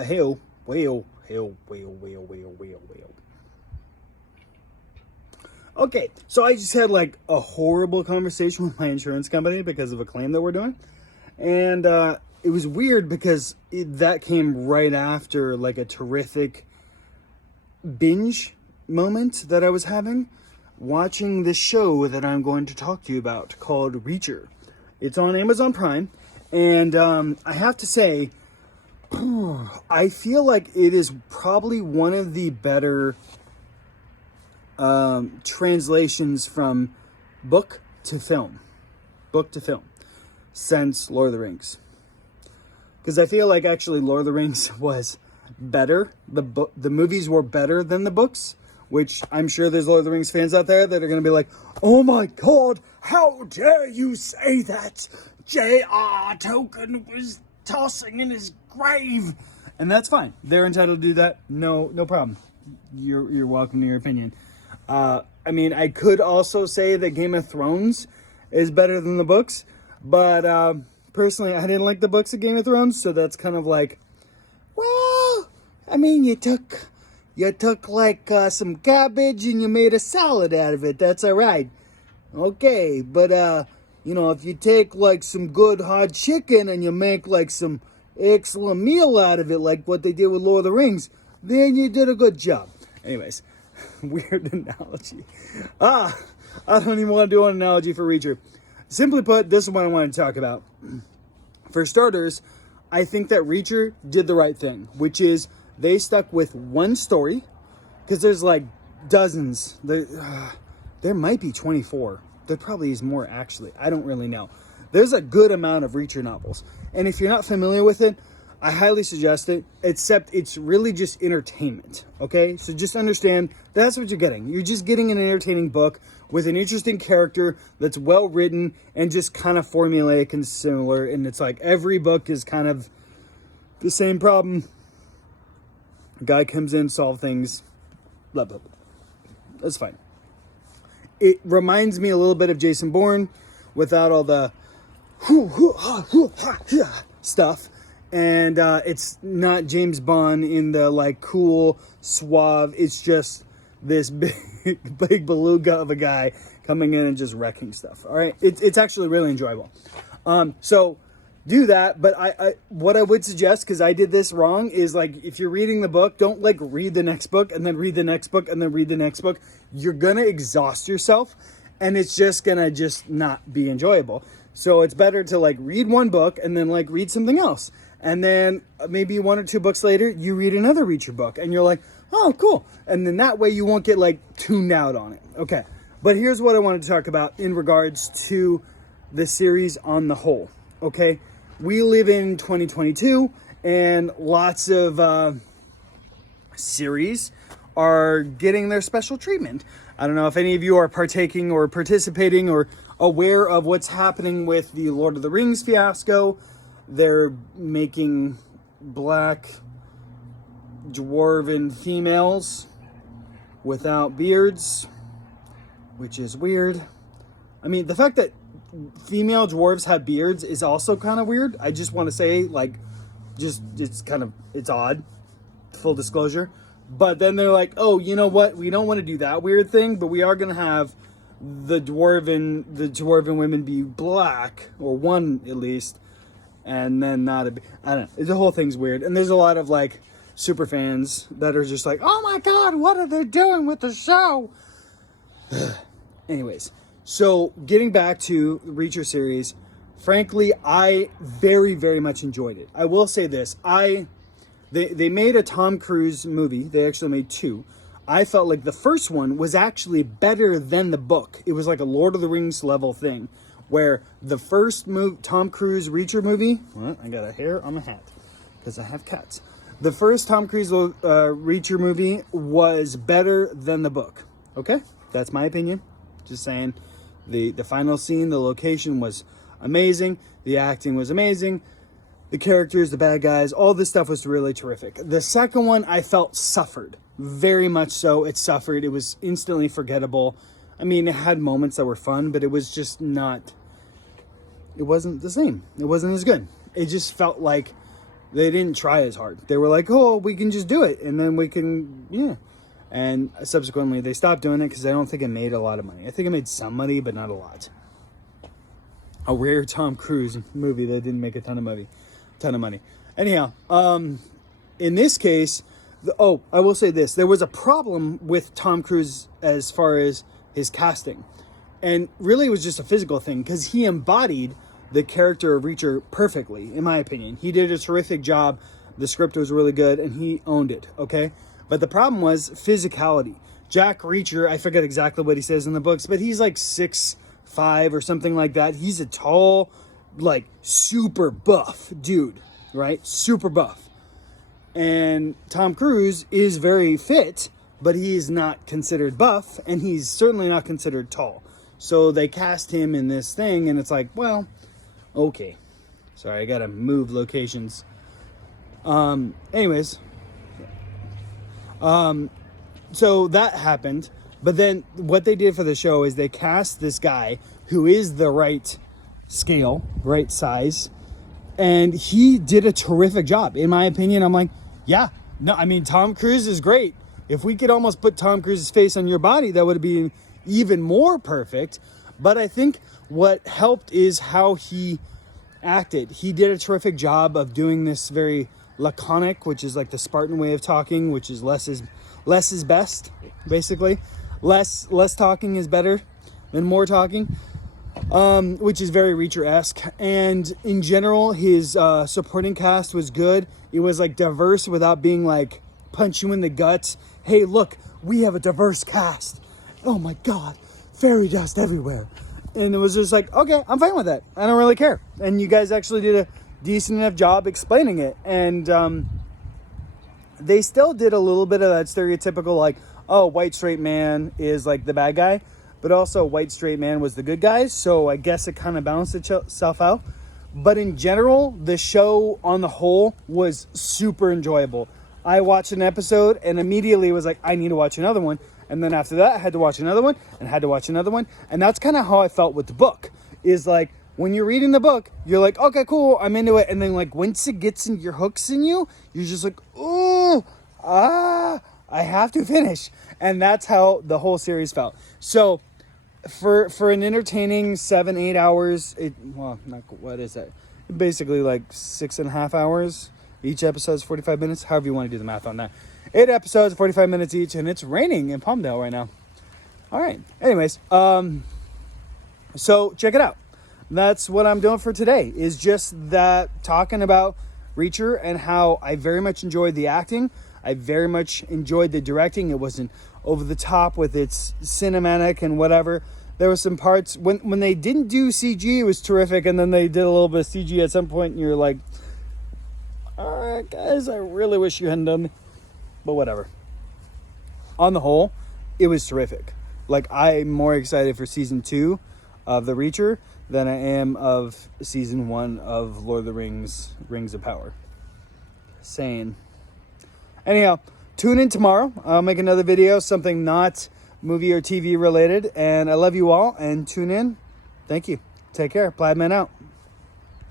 Hail, whale, hail, whale, whale, whale, whale, whale. Okay, so I just had like a horrible conversation with my insurance company because of a claim that we're doing. And it was weird because that came right after like a terrific binge moment that I was having watching this show that I'm going to talk to you about called Reacher. It's on Amazon Prime. And I have to say, I feel like it is probably one of the better translations from book to film since Lord of the Rings. Because I feel like actually Lord of the Rings was better. The movies were better than the books, which I'm sure there's Lord of the Rings fans out there that are going to be like, oh my God, how dare you say that? J.R. Tolkien was tossing in his grave. And that's fine. They're entitled to do that. No problem. You're welcome to your opinion. I mean, I could also say that Game of Thrones is better than the books, but personally, I didn't like the books of Game of Thrones, so that's kind of like, well, I mean, you took like some cabbage and you made a salad out of it. That's all right. Okay, but if you take like some good hot chicken and you make like some excellent meal out of it, like what they did with Lord of the Rings, then you did a good job. Anyways, weird analogy. I don't even want to do an analogy for Reacher. Simply put, this is what I want to talk about. For starters, I think that Reacher did the right thing, which is they stuck with one story, because there's like dozens. There might be 24. There probably is more, actually. I don't really know. There's a good amount of Reacher novels. And if you're not familiar with it, I highly suggest it, except it's really just entertainment, okay? So just understand that's what you're getting. You're just getting an entertaining book with an interesting character that's well written and just kind of formulaic and similar. And it's like every book is kind of the same problem. A guy comes in, solve things, blah, blah, blah. That's fine. It reminds me a little bit of Jason Bourne without all the stuff. And it's not James Bond in the like cool, suave. It's just this big beluga of a guy coming in and just wrecking stuff. All right, it's actually really enjoyable. So do that. But I what I would suggest, because I did this wrong, is like if you're reading the book, don't like read the next book and then read the next book and then read the next book. You're gonna exhaust yourself, and it's just gonna not be enjoyable. So it's better to like read one book and then like read something else. And then maybe 1 or 2 books later, you read another Reacher book and you're like, oh, cool. And then that way you won't get like tuned out on it. Okay. But here's what I wanted to talk about in regards to the series on the whole. Okay. We live in 2022 and lots of series are getting their special treatment. I don't know if any of you are partaking or participating or aware of what's happening with the Lord of the Rings fiasco. They're making black dwarven females without beards, which is weird. I mean, the fact that female dwarves have beards is also kind of weird. I just want to say, like, it's odd, full disclosure. But then they're like, oh, you know what? We don't want to do that weird thing, but we are going to have the dwarven women be black, or one at least, and then not I don't know. The whole thing's weird. And there's a lot of like super fans that are just like, oh my God, what are they doing with the show? Anyways, so getting back to the Reacher series, frankly, I very, very much enjoyed it. I will say this. They made a Tom Cruise movie. They actually made 2. I felt like the first one was actually better than the book. It was like a Lord of the Rings level thing, where the first Tom Cruise Reacher movie, well, I got a hair on the hat because I have cats. The first Tom Cruise Reacher movie was better than the book. Okay, that's my opinion. Just saying. The final scene, the location was amazing. The acting was amazing. The characters, the bad guys, all this stuff was really terrific. The second one I felt suffered. Very much so. It suffered. It was instantly forgettable. I mean, it had moments that were fun, but it was just not... It wasn't the same. It wasn't as good. It just felt like They didn't try as hard. They were like, oh, we can just do it. And then we can, yeah. And subsequently, they stopped doing it because I don't think it made a lot of money. I think it made some money, but not a lot. A rare Tom Cruise movie that didn't make a ton of money. Anyhow, in this case, I will say this. There was a problem with Tom Cruise as far as his casting. And really it was just a physical thing because he embodied the character of Reacher perfectly, in my opinion. He did a terrific job. The script was really good and he owned it, okay? But the problem was physicality. Jack Reacher, I forget exactly what he says in the books, but he's like 6'5" or something like that. He's a tall, like super buff dude, right? Super buff. And Tom Cruise is very fit, but he is not considered buff and he's certainly not considered tall. So they cast him in this thing and it's like, well, okay. Sorry, I gotta move locations. Anyways. So that happened. But then what they did for the show is they cast this guy who is the right scale, right size. And he did a terrific job. In my opinion, I'm like, yeah. No, I mean, Tom Cruise is great. If we could almost put Tom Cruise's face on your body, that would be even more perfect. But I think what helped is how he acted. He did a terrific job of doing this very laconic, which is like the Spartan way of talking, which is less is best, basically. Less talking is better than more talking, which is very Reacher-esque. And in general, his supporting cast was good. It was like diverse without being like punch you in the guts. Hey, look, we have a diverse cast. Oh my God, fairy dust everywhere. And it was just like, okay, I'm fine with that. I don't really care. And you guys actually did a decent enough job explaining it. And they still did a little bit of that stereotypical, like, oh, white straight man is like the bad guy, but also white straight man was the good guy. So I guess it kind of balanced itself out. But in general, the show on the whole was super enjoyable. I watched an episode and immediately was like, I need to watch another one. And then after that, I had to watch another one and had to watch another one. And that's kind of how I felt with the book. Is like, when you're reading the book, you're like, okay, cool, I'm into it. And then like, once it gets in your hooks in you, you're just like, I have to finish. And that's how the whole series felt. So for an entertaining 7-8 hours, what is that? Basically like 6.5 hours. Each episode is 45 minutes. However you want to do the math on that. 8 episodes, 45 minutes each, and it's raining in Palmdale right now. All right. Anyways, so check it out. That's what I'm doing for today, is just that, talking about Reacher and how I very much enjoyed the acting. I very much enjoyed the directing. It wasn't over the top with its cinematic and whatever. There were some parts when they didn't do CG, it was terrific, and then they did a little bit of CG at some point, and you're like, all right, guys, I really wish you hadn't done. But whatever. On the whole, it was terrific. Like, I'm more excited for season 2 of The Reacher than I am of season 1 of Lord of the Rings, Rings of Power. Saying. Anyhow, tune in tomorrow. I'll make another video, something not movie or TV related. And I love you all, and tune in. Thank you. Take care. Plaidman out.